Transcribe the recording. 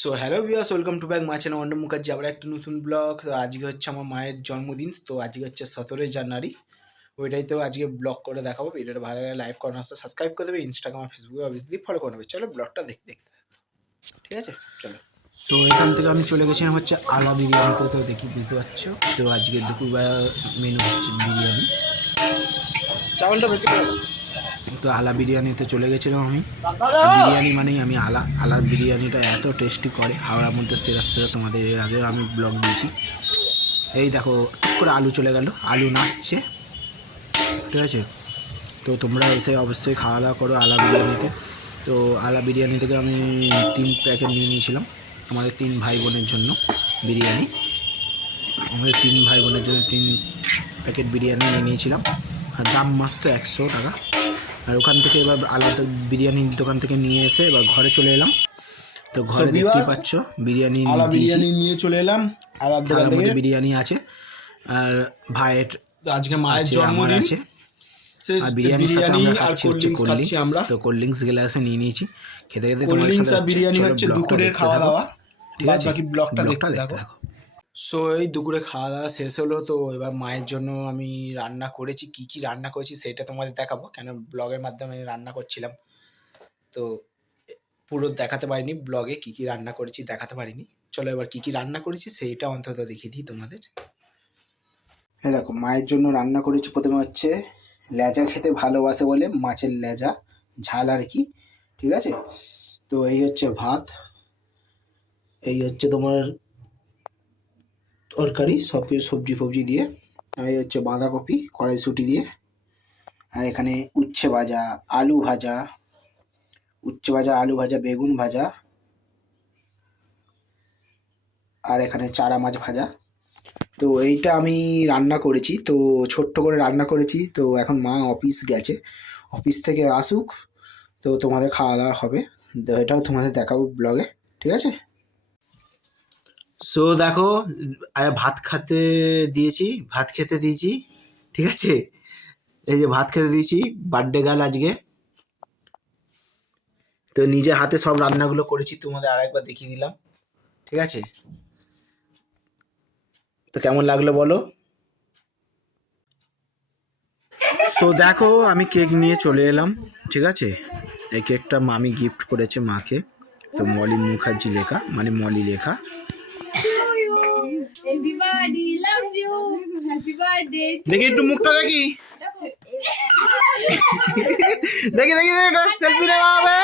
So hello viewers, welcome to back my channel অন্ডম মুখার্জি। আবার একটা নতুন ব্লগ। তো আজকে হচ্ছে আমার মায়ের জন্মদিন, তো আজকে হচ্ছে 17 জানুয়ারি। ওইটাই তো আজকে ব্লগ করে দেখাবো। ভিডিওটা ভালো লাগে লাইক করার আসতে সাবস্ক্রাইব করে দেবে, ইনস্টাগ্রাম আর ফেসবুকে অবভিয়াসলি ফলো করে নেবে। চলো ব্লগটা দেখতে দেখতে, ঠিক আছে চলো। তো এখান থেকে আমি চলে গেছিলাম হচ্ছে আলা বিরিয়ানিতে, তো দেখি বুঝতে পারছো। তো আজকে দুপুরবেলা মেনু হচ্ছে বিরিয়ানি, চাওয়ালটা বেশি করে। তো আলা বিরিয়ানিতে চলে গেছিলাম আমি। বিরিয়ানি মানেই আমি আলার বিরিয়ানিটা এত টেস্টি করে, হাওড়ার মধ্যে সেরা সেরা। তোমাদের এর আগেও আমি ব্লগ দিয়েছি। এই দেখো টুক করে আলু চলে গেল, আলু নাচছে, ঠিক আছে। তো তোমরা এসে অবশ্যই খাওয়া দাওয়া করো আলা বিরিয়ানিতে। তো আলা বিরিয়ানি থেকে আমি 3 প্যাকেট নিয়ে নিয়েছিলাম আমাদের 3 ভাই বোনের জন্য বিরিয়ানি। আমাদের 3 ভাই বোনের জন্য 3 প্যাকেট বিরিয়ানি নিয়ে নিয়েছিলাম, আর দাম মাত্র 100 টাকা। আর ওখান থেকে এবার আলাদা বিরিয়ানির দোকান থেকে নিয়ে এসে এবার ঘরে চলে এলাম। তো ঘরে দেখতেই পাচ্ছ বিরিয়ানি নিয়ে চলে এলাম। থালার মধ্যে বিরিয়ানি আছে, আর ভাইয়ের আজকে মায়ের জন্মদিন আছে। আর বিরিয়ানির সাথে আমরা খাচ্ছি হচ্ছে কোল্ড ড্রিঙ্কস। তো কোল্ড ড্রিঙ্কস গ্লাসে নিয়ে নিয়েছি, খেতে খেতে তোমার সাথে বিরিয়ানি হচ্ছে দুপুরের খাওয়া দাওয়া। ঠিক আছে, বাকি ব্লগটা দেখতে থাকো। সো এই দুপুরে খাওয়া দাওয়া শেষ হলো। তো এবার মায়ের জন্য আমি রান্না করেছি, কি কি রান্না করেছি সেটা তোমাদের দেখাবো, কেন ব্লগের মাধ্যমে রান্না করছিলাম। তো পুরো দেখাতে পারিনি ব্লগে, কি কি রান্না করেছি দেখাতে পারিনি। চলো এবার কি কি রান্না করেছি সেইটা অন্তত দেখিয়ে দিই তোমাদের। হ্যাঁ দেখো, মায়ের জন্য রান্না করেছি। প্রথমে হচ্ছে লেজা খেতে ভালোবাসে বলে মাছের লেজা ঝাল আর কি, ঠিক আছে। তো এই হচ্ছে ভাত, এই হচ্ছে তোমার তরকারি, সব কিছু সবজি ফবজি দিয়ে। আর এই হচ্ছে বাঁধাকপি কড়াইশুঁটি দিয়ে। আর এখানে উচ্ছে ভাজা, আলু ভাজা, উচ্ছে ভাজা, আলু ভাজা, বেগুন ভাজা, আর এখানে চারা মাছ ভাজা। তো এইটা আমি রান্না করেছি, তো ছোট্ট করে রান্না করেছি। তো এখন মা অফিস গেছে, অফিস থেকে আসুক তো তোমাদের খাওয়া দাওয়া হবে। তো এটাও তোমাদের দেখাবো ব্লগে, ঠিক আছে। সো দেখো ভাত খেতে দিয়েছি, ঠিক আছে। এই যে ভাত খেতে দিয়েছি, বার্থডে গার্ল আজকে। তো নিজে হাতে সব রান্নাগুলো করেছি, তোমাদের আরেকবার দেখিয়ে দিলাম, ঠিক আছে। তো কেমন লাগলো বলো। সো দেখো আমি কেক নিয়ে চলে এলাম, ঠিক আছে। এই কেকটা মামি গিফট করেছে মাকে। তো মলি মুখার্জি লেখা, মানে মলি লেখা। দেখি একটু মুখটা দেখি, দেখি দেখি সেলফি নেওয়া হবে।